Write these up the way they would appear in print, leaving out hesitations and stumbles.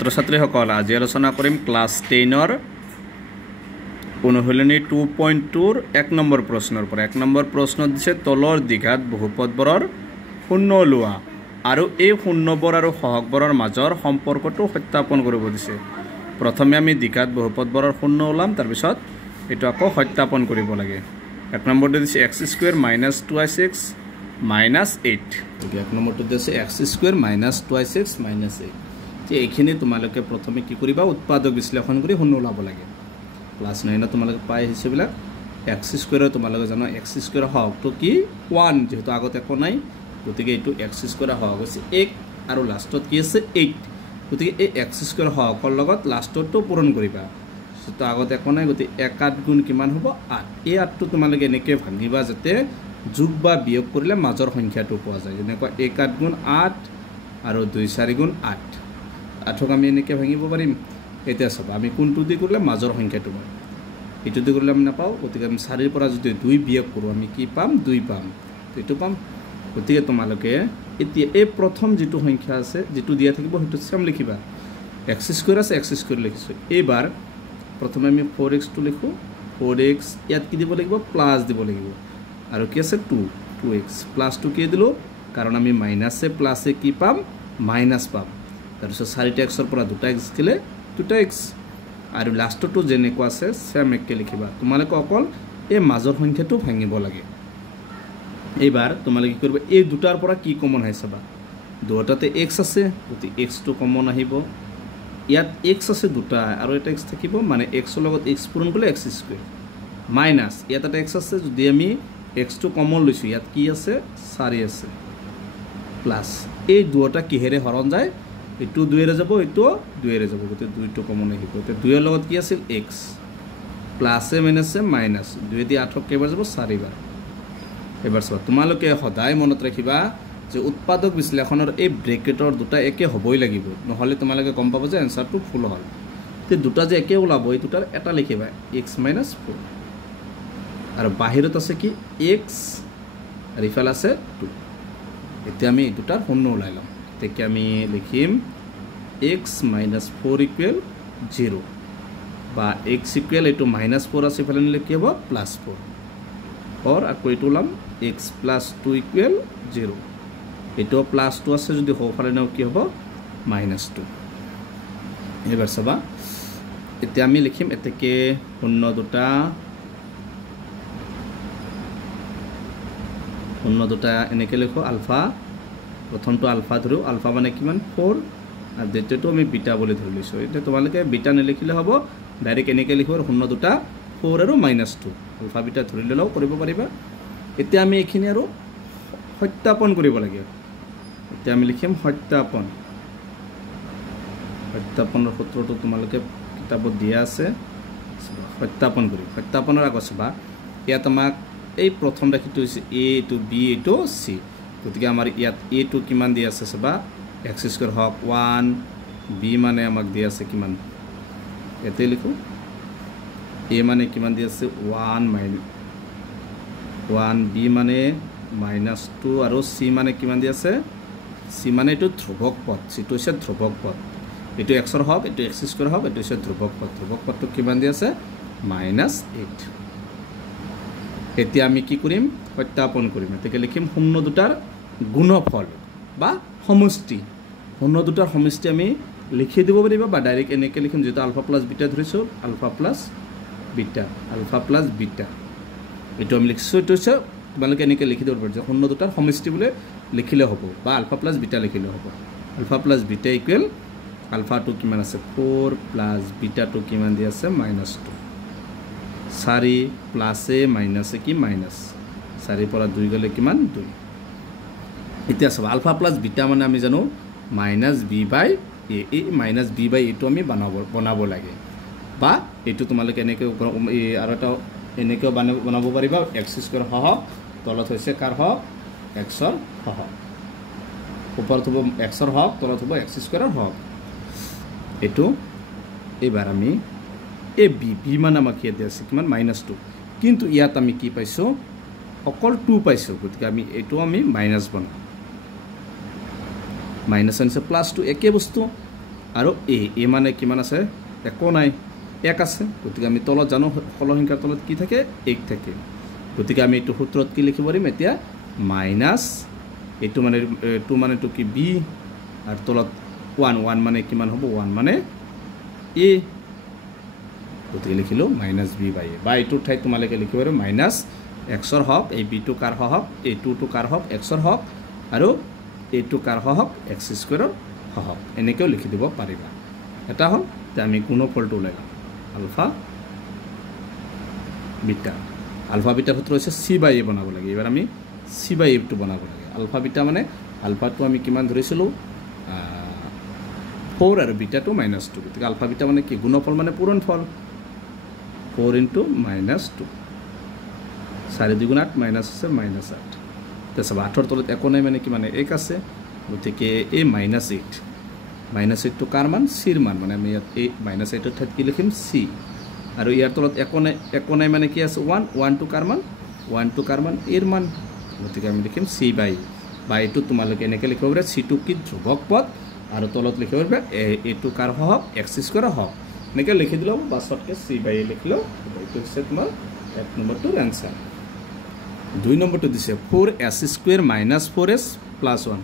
ছাত্ৰছাত্ৰীসকল আজি আলোচনা কৰিম ক্লাছ 10ৰ অনুশীলনী 2.2ৰ 1 নম্বৰ প্ৰশ্নৰ পৰা 1 নম্বৰ প্ৰশ্নত দিছে তলৰ দ্বিঘাত বহুপদবোৰৰ শূন্য লোৱা আৰু এই শূন্যবোৰ আৰু সহগবোৰৰ মাজৰ সম্পৰ্কটো সত্যাপন কৰিব দিছে প্ৰথমে আমি দ্বিঘাত বহুপদবোৰৰ শূন্য ওলাম তাৰ পিছত এটো আকৌ সত্যাপন কৰিব লাগে 1 নম্বৰটো দিছে x² - 2x - 8 তো 1 নম্বৰটো দিছে x² - 2x - 8 যে এইখিনি তোমালোকে প্ৰথমে কি কৰিবা উৎপাদক বিশ্লেষণ কৰি শূন্য ওলাব লাগে ক্লাছ 9 তোমালোকে পাই হিচাপবিলাক x² তোমালোকে জানো x² হওকটো কি 1 যেহেতু আগতে একো নাই গতিকে এইটো x² হওক হৈছে 1 আৰু লাষ্টত কি আছে 8 গতিকে এই x² হওকৰ লগত লাষ্টটো পূৰণ কৰিবা তো আগতে একো নাই গতি 1 8 গুণ কিমান হ'ব 8 এই 8টো তোমালোকে এনেকৈ ভাঙিবা যাতে যোগ বা বিয়োগ কৰিলে মাজৰ সংখ্যাটো পোৱা যায় যেনেকৈ 1 8 গুণ 8 আৰু 2 4 গুণ 8 8ক আমি এনেকৈ ভাঙিব পাৰিম এতিয়া চাবা আমি কোনটো দি কৰিলে মাজৰ সংখ্যাটো পাম এইটো দি কৰিলে আমি নাপাওঁ গতিকে আমি 4 ৰ পৰা যদি 2 বিয়োগ কৰোঁ আমি কি পাম 2 পাম তো এইটো পাম গতিকে তোমালোকে এতিয়া এই প্ৰথম যেটো সংখ্যা আছে যেটো দিয়া থাকিব সেইটো সেম লিখিবা x² আছে x² লিখিছো এইবাৰ প্ৰথমে আমি 4x টো লিখো 4x ইয়াত কি দিব লাগিব প্লাস দিব লাগিব আৰু কি আছে 2x প্লাস 2 কি দিলো কাৰণ আমি মাইনাসে প্লাসে কি পাম মাইনাস পাম তাৰপিছত 4x ৰ পৰা 2x গলে 2x আৰু লাষ্টটো যেনেকৈ আছে সেম একে লিখিবা তোমালোকে অকল এই মাজৰ সংখ্যাটো ভাঙিব লাগে এইবাৰ তোমালোকে কি কৰিবা এই দুটাৰ পৰা কি কমন হয় চাবা দুটাতে x আছে গতি x টো কমন আহিব ইয়াত x আছে দুটা আৰু এটা x থাকিব মানে x ৰ লগত x পূৰণ কৰিলে x² মাইনাস ইয়াত এটা x আছে যদি আমি x টো কমন লৈছো ইয়াত কি আছে 4 আছে প্লাস এই দুটা কিহেৰে হৰণ যায় এটো 2 এৰে যাব এটো 2 এৰে যাব গতে 2 টো কমন আহিব তে 2 এর লগত কি আছিল x প্লাসে মাইনাসে মাইনাস 2 দি 8 কেবাৰ যাব 4 বাৰ এবাৰ চাবা তোমালোকে সদায় মনত ৰাখিবা যে উৎপাদক বিশ্লেষণৰ এই ব্ৰেকেটৰ দুটা একে হ'বই লাগিব নহলে তোমালোকে গম পাবা যে আনসাৰটো ফুল হ'ল তে দুটা যে একে ওলাব এই দুটাৰ এটা লিখিবা x - 4 আৰু বাহিৰত আছে কি x আৰু ইফালে আছে 2 এতিয়া আমি এই দুটাৰ শূন্য ওলাই লম তেকে আমি লিখিম x - 4 = 0 বা x = এটো -4 আছে ফেলে নিলে কি হ'ব +4 और আকৌ এটো লম x + 2 = 0 এটো +2 আছে যদি হো ফেলে নাও কি হ'ব -2 এবাৰ চাবা এতিয়া আমি লিখিম এতেকে শূন্য দুটা এনেকে লিখো আলফা প্ৰথমটো আলফা ধৰো আলফা মানে কিমান 4 আৰু দ্বিতীয়টো আমি বিটা বুলি ধৰি লৈছো এটা তোমালোকে বিটা নেলিখিলে হ'ব ডাইৰেক্ট এনেকে লিখো শূন্য দুটা 4 আৰু -2 আলফা বিটা ধৰি ললেও কৰিব পাৰিবা এতিয়া আমি এখিনি আৰু সত্যাপন কৰিব লাগে এতিয়া আমি লিখিম সত্যাপনৰ সূত্ৰটো তোমালোকে কিতাপত দিয়া আছে সত্যাপন কৰি সত্যাপনৰ আগত চাবা ইয়াত আমাক এই প্ৰথম ৰাখিটো হৈছে a to b to c গতিকে আমাৰ ইয়াত a টো কিমান দিয়া আছে চাবা x² হক 1 b মানে আমাক দিয়া আছে কিমান এতে লিখো a মানে কিমান দিয়া আছে 1 b মানে -2 আৰু c মানে কিমান দিয়া আছে c মানে এটো ধ্ৰুবক পদ c টো হৈছে ধ্ৰুবক পদ এটো x ৰ হক এটো x² হক এটো হৈছে ধ্ৰুবক পদটো কিমান দিয়া আছে -8 এতিয়া আমি কি কৰিম সত্যাপন কৰিম এতেকে লিখিম শূন্য দুটাৰ গুণফল বা সমষ্টি শূন্য দুটাৰ সমষ্টি আমি লিখি দিব পাৰিবা বা ডাইৰেক্ট এনেকে লিখিম যেটা আলফা প্লাস বিটা ধৰিছো আলফা প্লাস বিটা এটো আমি লিখছো এটো হৈছে তোমালোকে এনেকে লিখি দিব পাৰিবা শূন্য দুটাৰ সমষ্টি বলে লিখিলে হ'ব বা আলফা প্লাস বিটা লিখিলে হ'ব alpha plus beta equal alpha টো কিমান আছে 4 প্লাস বিটা টো কিমান দি আছে -2 4 প্লাসে মাইনাসে কি মাইনাস 4 পৰা 2 গলে কিমান 2 এতিয়া সব আলফা প্লাস বিটা মানে আমি জানো -b/a এই -b/a টো আমি বনাব লাগে বা এটো তোমালোকে এনেকে আৰু এটা এনেকে বনাব পাৰিবা x² হওক তলত হৈছে কাৰ হওক x ৰ হওক ওপৰত হ'ব x ৰ হওক তলত হ'ব x² হওক এটো এবাৰ আমি a b মানে আমাক কি দিয়া আছে কিমান -2 কিন্তু ইয়াত আমি কি পাইছো অকল 2 পাইছো গতিকে আমি এটো আমি মাইনাস বনাম মাইনাস আনছে +2 একে বস্তু আৰু এ মানে কিমান আছে একো নাই 1 আছে গতিকে আমি তলত জানো সকলো সংখ্যাৰ তলত কি থাকে 1 থাকে গতিকে আমি এইটো সূত্ৰত কি লিখিব পাৰিম এতিয়া মাইনাছ এইটো মানে টু কি বি আৰু তলত 1 মানে কিমান হ'ব 1 মানে এ গতিকে লিখিলোঁ মাইনাছ বি বাই এ বা এইটোৰ ঠাইত তোমালোকে লিখিব পাৰিবা মাইনাছ এক্সৰ হওক এই বিটো কাৰ হওক এই টুটো কাৰ হওক এক্সৰ হওক আৰু এইটো কাৰ হওক এক্স স্কুৱেৰৰ হওক এনেকৈও লিখি দিব পাৰিবা এটা হ'ল যে আমি গুণফলটো ওলাই ল'ম আলফা বিটা সূত্ৰ হৈছে চি বাই এ বনাব লাগে এইবাৰ আমি চি বাই এটো বনাব লাগে আলফা বিটা মানে আলফাটো আমি কিমান ধৰিছিলোঁ 4 আৰু বিটাটো -2 গতিকে আলফা বিটা মানে কি গুণফল মানে পূৰণফল 4 × -2 4 2 8 মাইনাছ আছে -8 তাৰপিছত 8ৰ তলত একো নাই মানে কিমান 1 আছে গতিকে এই -8 টো কাৰ মান চিৰ মান মানে আমি ইয়াত এই -8ৰ ঠাইত কি লিখিম চি আৰু ইয়াৰ তলত একো নাই মানে কি আছে 1 টো কাৰ মান এৰ মান গতিকে আমি লিখিম চি বাই এইটো তোমালোকে এনেকৈ লিখিব পাৰে চিটো কি ধ্ৰুৱক পদ আৰু তলত লিখিব পাৰিবা এইটো কাৰ হওক এক্স স্কুৱেৰ হওক এনেকৈ লিখি দিলেও বা শ্বৰ্টকৈ চি বাই এ লিখিলেও এইটো হৈছে তোমাৰ 1 নম্বৰটোৰ এনচাৰ 2 নম্বৰটো দিছে 4s² - 4s + 1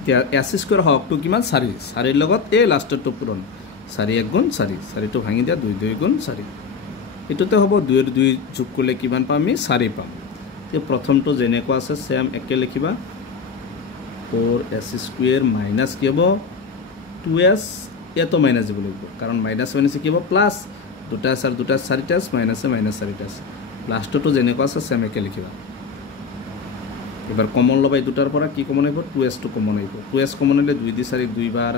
এতিয়া s² হওকটো কিমান 4 ৰ লগত এই লাষ্টৰটো পূৰণ 4 × 1 = 4 4টো ভাঙি দিয়া 2 2 × 4 এইটোতে হ'ব 2 ৰ 2 যোগ কৰিলে কিমান পাম আমি 4 পাম এতিয়া প্ৰথমটো যেনেকুৱা আছে সেম একে লিখিবা 4s² মাইনাছ কি হ'ব 2s ইয়াতো মাইনাছ দিব লাগিব কাৰণ মাইনাছ কি হ'ব প্লাছ দুটা আছে 4টা আছে -4টা আছে লাষ্টটো যেনেকুৱা আছে সেম একে লিখিবা এবাৰ কমন ল'বা এই দুটাৰ পৰা কি কমন আহিব 2s টো কমন আহিব 2s কমন হ'লে 2 × 4 2 বাৰ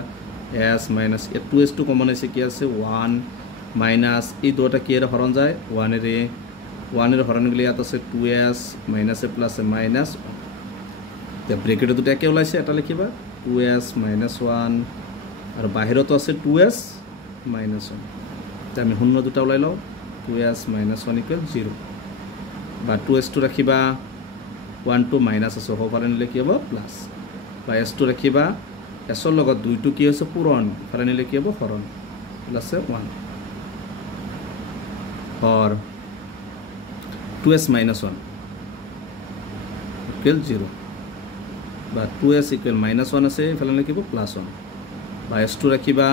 s মাইনাছ 2s টো কমন আহিছে কি আছে 1 মাইনাছ এই দুটা কিৰে হৰণ যায় 1 এৰে হৰণ গ'লে ইয়াত আছে 2s মাইনাছ প্লাছ মাইনাছ এতিয়া ব্ৰেকেট দুটা একে ওলাইছে এটা লিখিবা 2s -1 আৰু বাহিৰতো আছে 2s - 1 এতিয়া আমি শূন্য দুটা ওলাই লওঁ 2s - 1 = 0 বা 2s টো ৰাখিবা 1 টো মাইনাছ আছে হ'বলে নিলে কি হ'ব প্লাছ বা s টো ৰাখিবা s ৰ লগত 2 টো কি হৈছে পূৰণ ফালে নিলে কি হ'ব হৰণ প্লাছ 1 or 2s - 1 = 0 বা 2s = -1 আছে ফালে নিলে কি হ'ব +1 বা s টো ৰাখিবা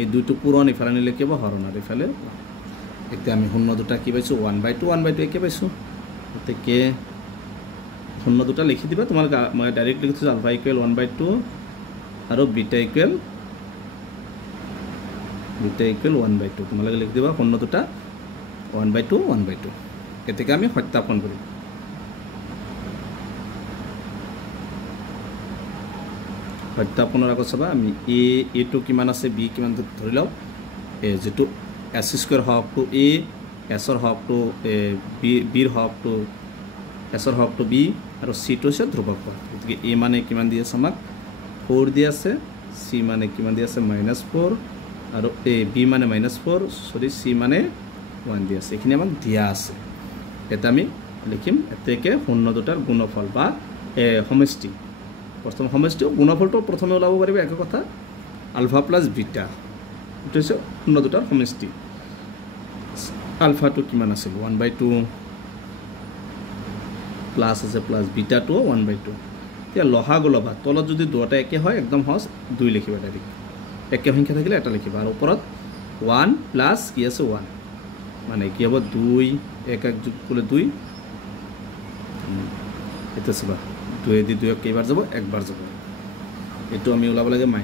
এই 2 টো পূৰণ ইফালে নিলে কি হ'ব হৰণ আৰু ইফালে এতিয়া আমি শূন্য দুটা কি পাইছোঁ 1/2 একে পাইছোঁ গতিকে শূন্য দুটা লিখি দিবা তোমালোকে মই ডাইৰেক্ট লিখি থৈছোঁ আলফা = 1/2 আৰু বিটা = 1/2 তোমালোকে লিখি দিবা শূন্য দুটা 1/2 গতিকে আমি সত্যাপন কৰিম সত্যাপনৰ আগত চাবা আমি এটো কিমান আছে বি কিমান ধৰি লওঁ যেটো s² হওকটো এ এছৰ হওকটো বিৰ হওকটো এছৰ হওকটো বি আৰু চিটো হৈছে ধ্ৰুৱক পদ গতিকে এ মানে কিমান দি আছে আমাক 4 দি আছে চি মানে কিমান দি আছে -4 আৰু এ বি মানে -4 সৰি চি মানে 1 দি আছে এইখিনি আমাক দিয়া আছে এটা আমি লিখিম এতেকে শূন্য দুটাৰ গুণফল বা সমষ্টি প্ৰথম সমষ্টি গুণফলটো প্ৰথমে ওলাব পাৰিব এক কথা আলফা প্লাছ বিটা এইটো হৈছে শূন্য দুটাৰ সমষ্টি আলফাটো কিমান আছিল 1/2 প্লাছ আছে প্লাছ বিটাটো 1/2 এতিয়া লহাগু ল'বা তলত যদি দুটা একে হয় একদম সহজ 2 লিখিবা ডাইৰেক্ট একে সংখ্যা থাকিলে এটা লিখিবা আৰু ওপৰত 1 প্লাছ কি আছে 1 মানে কি হ'ব 2 1 যোগ কৰিলে 2 এটা চাবা 2 দি 2 কেইবাৰ যাব একবাৰ যাব এইটো আমি ওলাব লাগে -b/a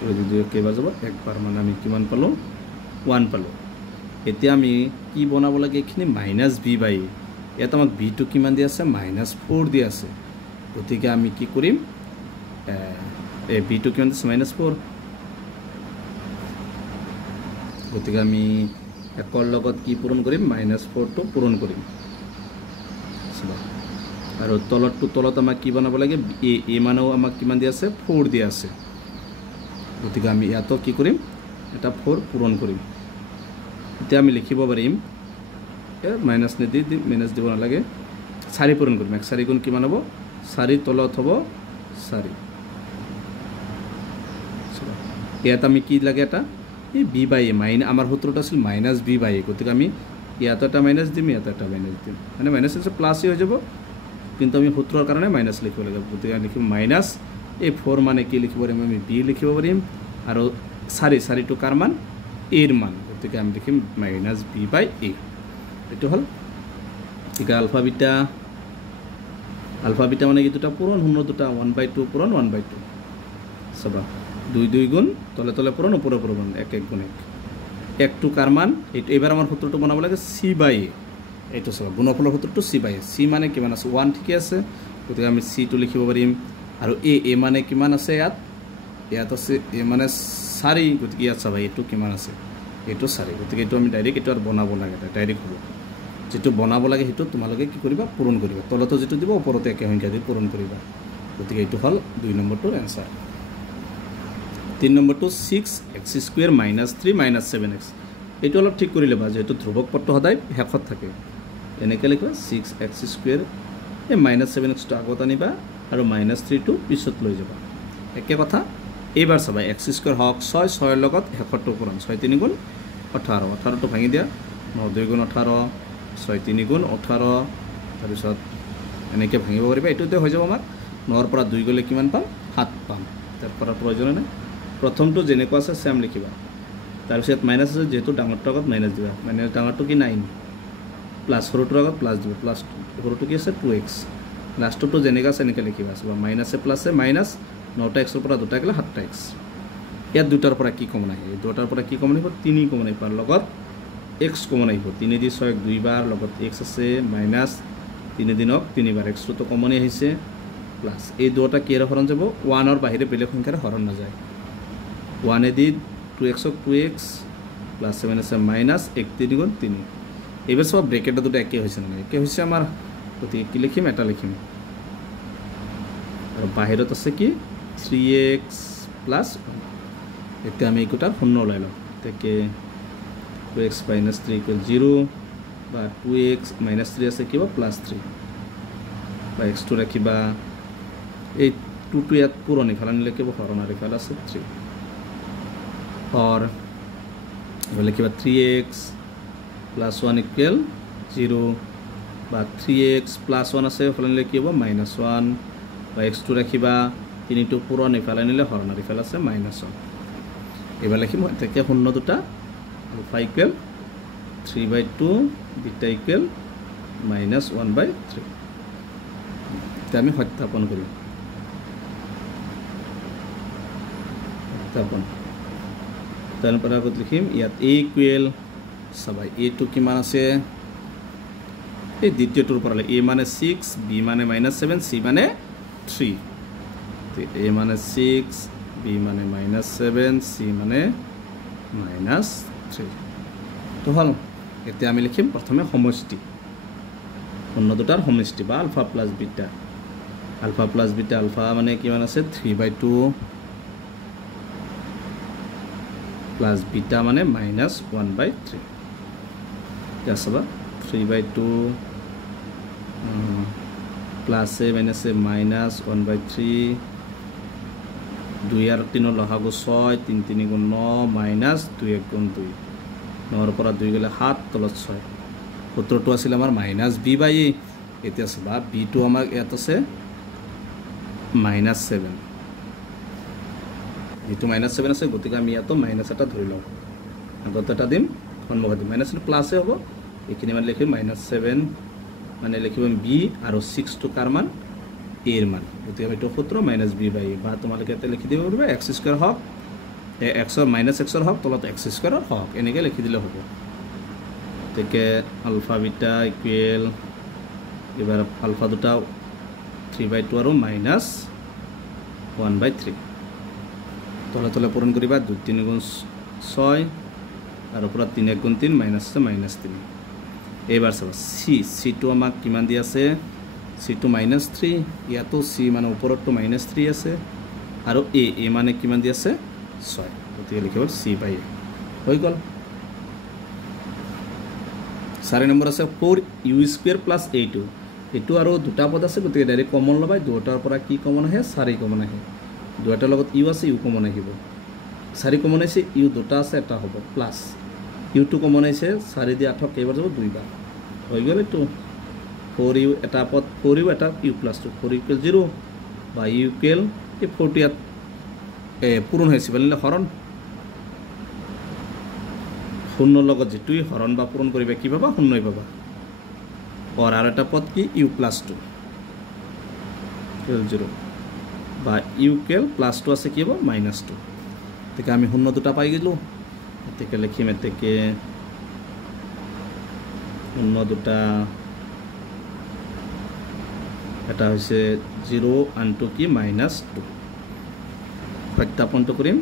2 দি 2 কেইবাৰ যাব একবাৰ মানে আমি কিমান পালো 1 পালো এতিয়া আমি কি বনাব লাগে এখিনি -b/a ইয়াত আমাক b টো কিমান দি আছে -4 দি আছে গতিকে আমি কি কৰিম b টো কিমান দিছে -4 গতিকে আমি একৰ লগত কি পূৰণ কৰিম -4 টো পূৰণ কৰিম আৰু তলত আমাক কি বনাব লাগে এ মানেও আমাক কিমান দি আছে 4 দি আছে গতিকে আমি ইয়াতো কি কৰিম এটা 4 পূৰণ কৰিম এতিয়া আমি লিখিব পাৰিম মাইনাছ নিদি মাইনাছ দিব নালাগে 4 পূৰণ কৰিম 1 4 গুণ কিমান হ'ব 4 তলত হ'ব 4 ইয়াত আমি কি লাগে এটা এই বি বাই এ আমাৰ সূত্ৰটো আছিল মাইনাছ বি বাই এ গতিকে আমি ইয়াতো এটা মাইনাছ দিম ইয়াতো এটা মাইনাছ দিম মানে মাইনাছ আছে প্লাছই হৈ যাব কিন্তু আমি সূত্ৰৰ কাৰণে মাইনাছ লিখিব লাগিব গতিকে লিখিম মাইনাছ এই 4 মানে কি লিখিব পাৰিম আমি বি লিখিব পাৰিম আৰু 4 কাৰ মান এৰ মান গতিকে আমি লিখিম মাইনাছ বি বাই এ এইটো হ'ল ঠিক আলফা বিটা মানে কি দুটা পূৰণ শূন্য দুটা 1/2 পূৰণ 1/2 চাবা 2 গুণ তলে তলে পূৰণ ওপৰে ওপৰে পূৰণ 1 গুণ 1 2 কাৰ মান এইটো এবাৰ আমাৰ সূত্ৰটো বনাব লাগে চি বাই এ এইটো চাবা গুণফলৰ সূত্ৰটো চি বাই এ চি মানে কিমান আছে 1 ঠিকে আছে গতিকে আমি চিটো লিখিব পাৰিম আৰু এ মানে কিমান আছে ইয়াত আছে এ মানে 4 গতিকে ইয়াত চাবা এইটো কিমান আছে এইটো 4 গতিকে এইটো আমি ডাইৰেক্ট এইটো আৰু বনাব লাগে ডাইৰেক্ট হ'ব যেটো বনাব লাগে হেতু তোমালোকে কি কৰিবা পূৰণ কৰিবা তলতো যেটো দিব ওপৰতে একে সংখ্যা দি পূৰণ কৰিবা গতিকে এইটো হল 2 নম্বৰটোৰ आंसर 3 নম্বৰটো 6x² - 3 - 7x এইটো অলপ ঠিক কৰি লবা যেটো ধ্ৰুবক পদটো সদায় হেকত থাকে এনেকৈ লিখবা 6x² এই -7x টো আগত আনিবা আৰু -3 টো পিছত লৈ যাবা একে কথা এবাৰ চাবা x² হক 6 6 ৰ লগত হেকটো পূৰণ 6 3 গুণ 18 18 টো ভাঙি দিয়া 9 2 গুণ 18 6 3 গুণ 18 তাৰপিছত এনেকৈ ভাঙিব পাৰিবা এইটোতে হৈ যাব আমাৰ 9 ৰ পৰা 2 গলে কিমান পাম 7 পাম তাৰ পৰা প্ৰয়োজন নাই প্ৰথমটো যেনেকুৱা আছে সেম লিখিবা তাৰপিছত মাইনাস আছে যেটো ডাঙৰটো আগত মাইনাস দিবা মানে ডাঙৰটো কি 9 প্লাস সৰুটোৰ আগত প্লাস দিবা প্লাস সৰুটো কি আছে 2x লাষ্টটো যেনেকা আছে এনেকৈ লিখিবা সব মাইনাসে প্লাসে মাইনাস 9x ৰ পৰা 2টা গলে 7x ইয়াত দুটাৰ পৰা কি কমন আহে দুটাৰ পৰা কি কমন আহিব 3 কমন আহিব লগত x কমন আহিব 3 দি 6 2 বাৰ লগত x আছে মাইনাস 3 দিনক 3 বাৰ x তো কমন আহিছে প্লাস এই দুটা কি এৰ হৰণ যাব 1 ৰ বাহিৰে বেলেগ সংখ্যাৰ হৰণ না যায় 1 এ দি 2x ক 2x প্লাস 7 আছে মাইনাস 1 3 গুণ 3 এবাৰ সব ব্ৰ্যাকেট দুটা একে হৈছে না একে হৈছে আমাৰ গতিকে কি লিখিম এটা লিখিম আৰু বাহিৰত আছে কি 3x প্লাস 1 এতিয়া আমি এইটা শূন্য লৈ লওঁ তেকে 2x minus 3 equal 0 বা 2x minus 3 আছে কিবা plus 3 বা x2 ৰাখিবা এই 2 টো ইয়াত পুৰণ ইফালে নিলে কিবা হৰণৰ ইফালে আছে 3 or ইফালে কিবা 3x plus 1 equal 0 বা 3x plus 1 আছে ইফালে নিলে কিবা -1 বা x2 ৰাখিবা 3 টো পুৰণ ইফালে নিলে হৰণৰ ইফালে আছে -1 এবাৰ লিখিম তেকে শূন্য দুটা alpha equal 3/2 beta equal -1/3 তে আমি সত্যাপন করি সত্যাপন তারপর আগত লিখিম ইয়াত a equal সবাই a to কিমান আছে এই দ্বিতীয়টোৰ পৰা a মানে 6 b মানে -7 c মানে 3 তে a মানে 6 b মানে -7 c মানে -3 তো হল এতিয়া আমি লিখিম প্ৰথমে সমষ্টি অন্য দুটাৰ সমষ্টি বা আলফা প্লাস বিটা আলফা মানে কিমান আছে 3/2 প্লাস বিটা মানে -1/3 क्या सब 3/2 प्लस से माइनस -1/3 2 আর 3 লহাগু 6 3 3 গুণ 9 মাইনাস 2 1 গুণ 2 9 ৰ পৰা 2 গলে 7 তলত 6 সূত্ৰটো আছিল আমাৰ -b/a এতিয়া চাবা b টো আমাৰ ইয়াত আছে -7 যেটো -7 আছে গতিকে আমি ইয়াতো মাইনাস এটা ধৰি লওঁ আগত এটা দিম সন্মুখত দিম মাইনাস প্লাসে হ'ব এখিনি মানে লিখিম -7 মানে লিখিম b আৰু 6 টো কাৰ মান a এৰ মান গতিকে এইটো সূত্ৰ -b/a বা তোমালোকে এটা লিখি দিব পাৰিবা x² হক x ৰ -x ৰ হক তলত x² ৰ হক এনেকৈ লিখি দিলে হ'ব তেকে আলফা বিটা ইকুৱেল এবাৰ আলফা দুটা 3/2 আৰু -1/3 তলে তলে পূৰণ কৰিবা 2 3 গুণ 6 আৰু পৰা 3 1 গুণ 3 -3 এবাৰ চাবা c টো আমাক কিমান দি আছে c টো -3 ইয়াতো c মানে ওপৰটো -3 আছে আৰু a মানে কিমান দি আছে 6 গতিকে লিখিব c/a হৈ গল 4 নম্বৰ আছে 4u² + a2 এটো আৰু দুটা পদ আছে গতিকে ডাইৰেক্ট কমন লবাই দুটাৰ পৰা কি কমন আহে 4 কমন আহে দুটাৰ লগত u আছে u কমন আহিব 4 কমন আছে ইউ দুটা আছে এটা হ'ব প্লাস ইউ2 কমন আছে 4 দিয়ে 8 কেইবাৰ যাব দুইবাৰ হৈ গ'ল তো 4u এটা পদ 4u এটা u + 2 4 = 0 বা u = এই 40 ইয়াত পূৰণ হৈছে বলিলে হৰণ শূন্যৰ লগত যেটুই হৰণ বা পূৰণ কৰিবা কি পাবা শূন্যই পাবা আৰু এটা পদ কি u + 2 0 বা u + 2 আছে কি হ'ব -2 তেকে আমি শূন্য দুটা পাই গেলো তেকে লিখিম তেকে শূন্য দুটা এটা হৈছে 0 আনটো কি -2 সত্যাপনটো কৰিম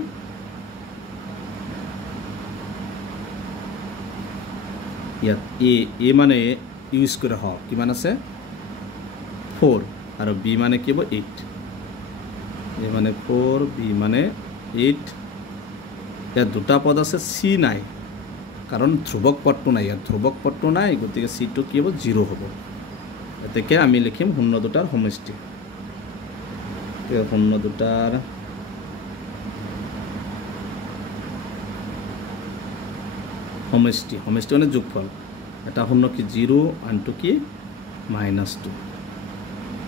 ইয়াত a মানে ইউজ কৰা হ কিমান আছে 4 আৰু b মানে কি হ'ব 8 a মানে 4 b মানে 8 ইয়াত দুটা পদ আছে c নাই কাৰণ ধ্ৰুৱক পদটো নাই ইয়াত ধ্ৰুৱক পদটো নাই গতিকে c টো কি হ'ব 0 হ'ব এতেকে আমি লিখিম শূন্য দুটাৰ সমষ্টি এই শূন্য দুটাৰ সমষ্টি সমষ্টি মানে যোগফল এটা শূন্য কি 0 আনটো কি -2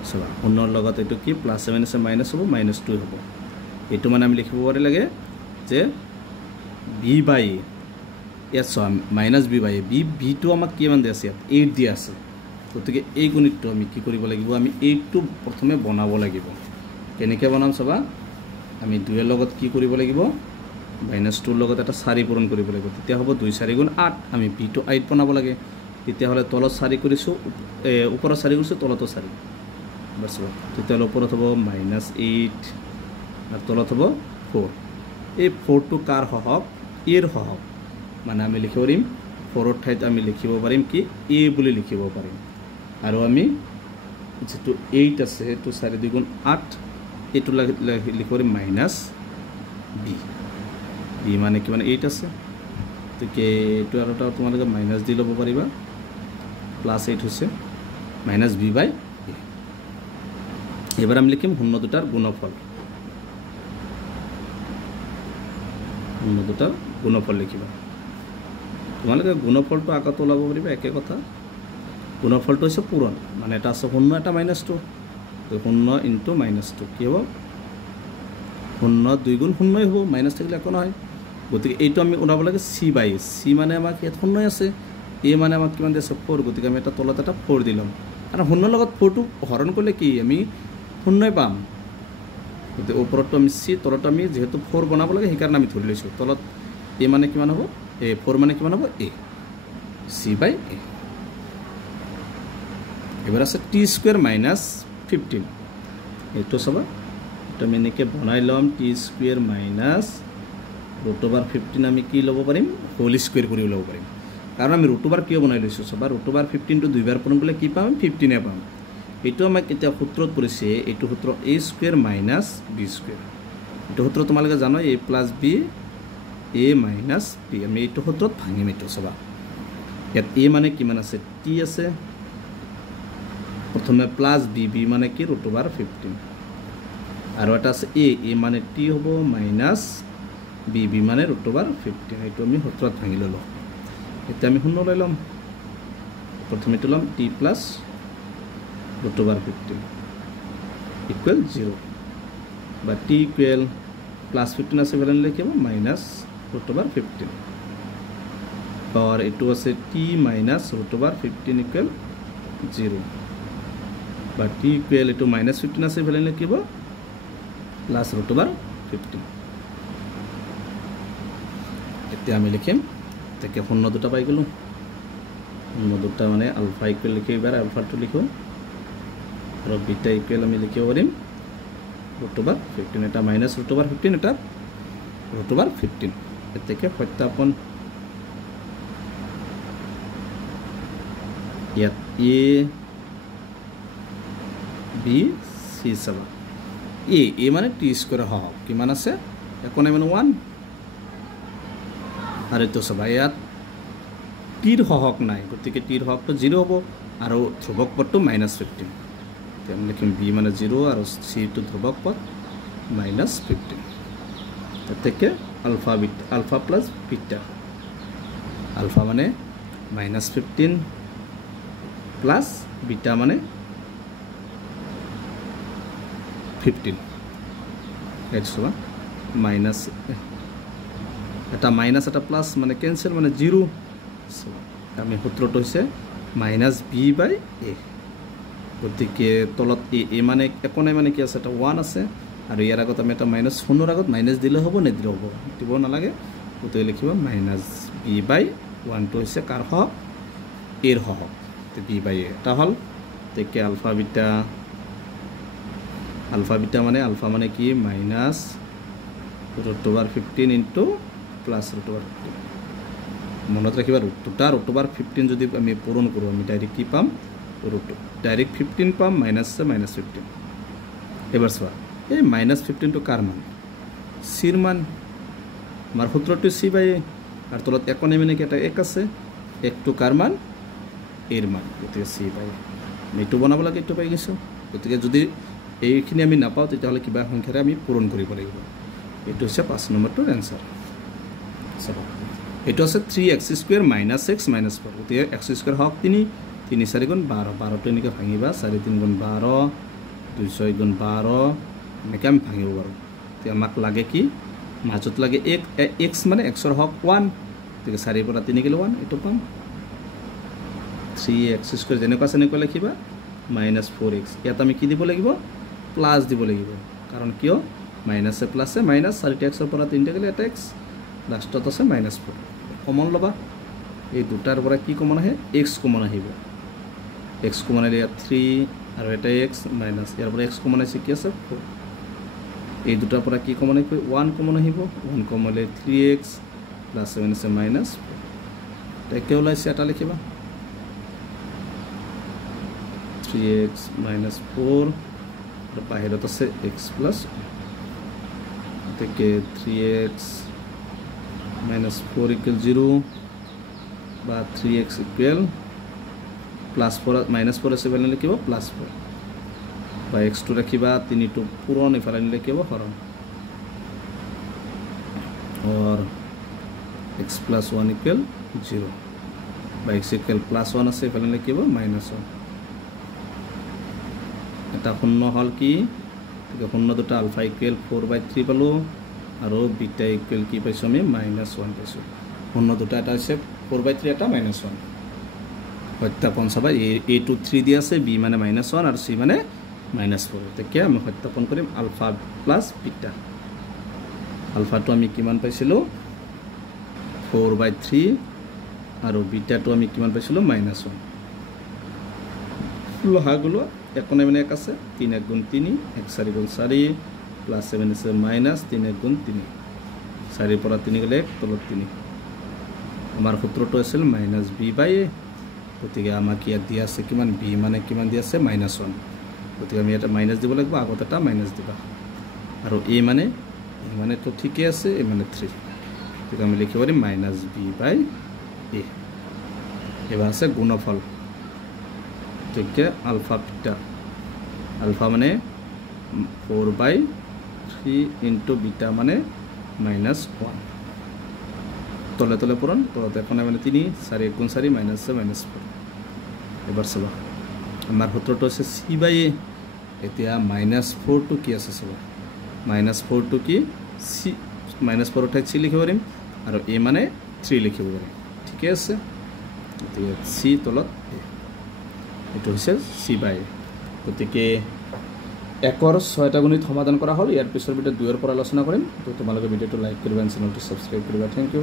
সবা শূন্যৰ লগত এটো কি +7 আছে মাইনাস হ'ব -2 হ'ব এটো মানে আমি লিখিব পাৰি লাগে যে b/a ইয়াত -b/a b টো আমাক কিমান দি আছে 8 দি আছে গতিকে এই গুণিতটো আমি কি কৰিব লাগিব আমি 8 টো প্ৰথমে বনাব লাগিব কেনেকৈ বনাম সবা আমি 2 এৰ লগত কি কৰিব লাগিব -2 ৰ লগত এটা 4 পূৰণ কৰিব লাগিব তেতিয়া হ'ব 2 4 গুণ 8 আমি b টো 8 বনাব লাগে তেতিয়া হলে তলত 4 কৰিছো ওপৰত 4 কৰিছো তলত 4 বাস তেতিয়া ওপৰত হ'ব -8 আৰু তলত হ'ব 4 এই 4 টো কাৰ হহক এৰ হহক মানে আমি লিখিব পাৰিম 4 ৰ ঠাইত আমি লিখিব পাৰিম কি a বুলি লিখিব পাৰিম আৰু আমি যেটো 8 আছে এটো 4 2 গুণ 8 এটো লিখিব পাৰিম -b b মানে কি মানে 8 আছে তেকে এটো আৰু তোমালোকে মাইনাস দি লব পাৰিবা +8 হৈছে -b/a এবাৰ আমি লিখিম শূন্য দুটাৰ গুণফল শূন্য দুটাৰ গুণফল লিখিবা তোমালোকে গুণফলটো আগত ওলাব পাৰিবা একে কথা গুণফলটো হৈছে পূৰণ মানে এটা আছে শূন্য এটা -2 তো 0 * -2 কি হ'ব 0 2 গুণ 0 হ'ব মাইনাস থাকিলে একো নহয় গতিকে এইটো আমি ওলাব লাগে c/a c মানে আমাক ইয়াত 0 আছে a মানে আমাক কিমান দিছে 4 গতিকে আমি এটা তলত এটা 4 দিলাম আৰু 0 লগত 4 টো হৰণ কৰিলে কি আমি 0 পাম গতিকে ওপৰটো আমি c তলত আমি যেহেতু 4 বনাব লাগে সেই কাৰণে আমি ধৰি লৈছো তলত a মানে কিমান হ'ব a 4 মানে কিমান হ'ব a c/a এবাৰ আছে t² - 15 এইটো সবা এটা আমি নেকে বনাই লম t² - √15 আমি কি লব পাৰিম হোল স্কয়াৰ কৰি লব পাৰিম কাৰণ আমি √15 কিয় বনাই লৈছো সবা √15 টো দুইবাৰ পূৰণ কৰিলে কি পাম 15 পাম এইটো আমাক এতিয়া সূত্ৰত পৰিছে এইটো সূত্ৰ a² - b² এইটো সূত্ৰ তোমালোকে জানো a + b a - b আমি এইটো সূত্ৰত ভাঙিম এইটো সবা ইয়াত a মানে কিমান আছে t আছে প্ৰথমে + b মানে কি √15 আৰু এটা আছে a মানে t হ'ব -b মানে √15 এইটো আমি সূত্ৰত ভাঙি ললো এতিয়া আমি শূন্য লৈ লম প্ৰথমে লম t + √15 = 0 বা t = +15 আছে বলে লিখিব -√15 और एटू আছে t - √15 = 0 বা t = एटू -15 আছে বলে লিখিব +√15 এতিয়া আমি লিখিম তাকে শূন্য দুটা পাই গলো শূন্য দুটা মানে আলফা = লিখি এবাৰ আলফাটো লিখো আৰু বিটা = আমি লিখিব পাৰিম √15 এটা -√15 এটা √15 এতেকে সত্যাপন ইয়াত a b c সবা a মানে t² হওক কিমান আছে একোনে মানে 1 আৰু তো সবা ইয়াত টিৰ হওক নাই গতিকে টিৰ হকটো 0 হ'ব আৰু ধ্ৰুৱক পদটো -15 তেনে লিখিম b মানে 0 আৰু c টো ধ্ৰুৱক পদ -15 এতেকে আলফা প্লাস বিটা আলফা মানে -15 প্লাস বিটা মানে 15 এইটো মাইনাস এটা মাইনাস এটা প্লাস মানে ক্যান্সেল মানে 0 আমি সূত্রটো হৈছে -b/a গতিকে তলত এ মানে একো নাই মানে কি আছে এটা 1 আছে আৰু ইয়াৰ আগত আমি এটা মাইনাস শূন্যৰ আগত মাইনাস দিলে হ'ব নেদিলে হ'ব দিব নালাগে গতিকে লিখিব -b/1 টো হৈছে কাৰ হওক এৰ হওক তে b/a এটা হল তেকে আলফা বিটা মানে কি -√15 ইনটু +√15 মনত ৰাখিবা √15 যদি আমি পূৰণ কৰোঁ আমি ডাইৰেক্ট কি পাম ডাইৰেক্ট 15 পাম -15 এবাৰ চোৱা এই -15 টো কাৰ মান চিৰ মান আমাৰ সূত্ৰটো c/a আৰু তলত একো নাই মানে কি এটা 1 আছে 1 টো কাৰ মান এৰ মান গতিকে c/a এইটো বনাব লাগে এইটো পাই গৈছো গতিকে যদি এইখিনি আমি নাপাওঁ তেতিয়াহ'লে কিবা সংখ্যাৰে আমি পূৰণ কৰিব লাগিব এইটো হৈছে 5 নম্বৰটোৰ এনসাৰ এইটো আছে 3x² - x - 4 গতিকে x² হওক 3 3 4 গুণ 12 12টো এনেকৈ ভাঙিবা 4 3 গুণ 12 2 6 গুণ 12 এনেকৈ আমি ভাঙিব পাৰোঁ তেতিয়া আমাক লাগে কি মাজত লাগে x মানে x ৰ হওক 1 গতিকে 4 পৰা 3 গ'লে 1 এইটো পাম 3x² যেনেকুৱা আছে এনেকুৱা লিখিবা -4x ইয়াত আমি কি দিব লাগিব প্লাস দিব লাগিব কাৰণ কিয় মাইনাসে প্লাসে মাইনাস 4x ৰ পৰা 3 গ'লে এটা x লাষ্টত আছে -4 কমন লবা এই দুটাৰ পৰা কি কমন আহে x কমন আহিব x কমন আহিলে 3 আৰু এটা x মাইনাস ইয়াৰ পৰা x কমন আছে কি আছে 4 এই দুটাৰ পৰা কি কমন আহিব 1 কমন আহিব 1 কমন হ'লে 3x + 7 আছে -4 তাকে ওলাইছে এটা লিখিবা 3x - 4 আৰু বাহিৰত আছে x + তাকে 3x - 4 = 0 বা 3x = +4 -4 আছে মানে লিখিব +4 বা x টো ৰাখিবা 3 টো পূৰণ ইফালে লিখিব হৰণ or x + 1 = 0 বা x = +1 আছে ইফালে লিখিব -1 এটা শূন্য হল কি শূন্য দুটা আলফা = 4/3 পালো আৰু বিটা = কি পাইছো আমি -1 পাইছো শূন্য দুটা এটা আছে 4/3 এটা -1 সত্যাপন চাবা a2 3 দি আছে b মানে -1 আৰু c মানে -4 তেকে আমি সত্যাপন কৰিম আলফা প্লাস বিটা আলফাটো আমি কিমান পাইছিলো 4/3 আৰু বিটাটো আমি কিমান পাইছিলো -1 লহাগুলো একো নাই মানে 1 আছে 3 * 3 1 4 * 4 + 7 আছে -3 * 3 4 পৰা 3 গ'লে তলত 3 আমাৰ সূত্ৰটো আছিল -b/a গতিকে আমাক ইয়াত দিয়া আছে কিমান b মানে কিমান দিয়া আছে -1 গতিকে আমি এটা মাইনাস দিব লাগিব আগত এটা মাইনাস দিবা আৰু a মানে তো ঠিকই আছে a মানে 3 গতিকে আমি লিখিব পাৰিম -b/a এবাৰ আছে গুণফল গতিকে আলফা বিটা আলফা মানে 4/3 ইনটু বিটা মানে -1 তলে তলে পূরণ তলতে এখন মানে 3 4 * 4 -4 এবার চাবা আমার সূত্রটো আছে c/a এতিয়া -4 টু কি আছে চাবা -4 টু কি c -4 ঠাইত c লিখিব পাৰিম আৰু a মানে 3 লিখিব পাৰিম ঠিক আছে এতিয়া c তলত এটো হৈছে c/a গতিকে 1 ৰ 6টা গণিত সমাধান কৰা হল ইয়াৰ পিছৰ ভিডিঅ 2 ৰ পৰা আলোচনা কৰিম তো তোমালোকে ভিডিঅটো লাইক কৰিবা চেনেলটো সাবস্ক্ৰাইব কৰিবা থ্যাংক ইউ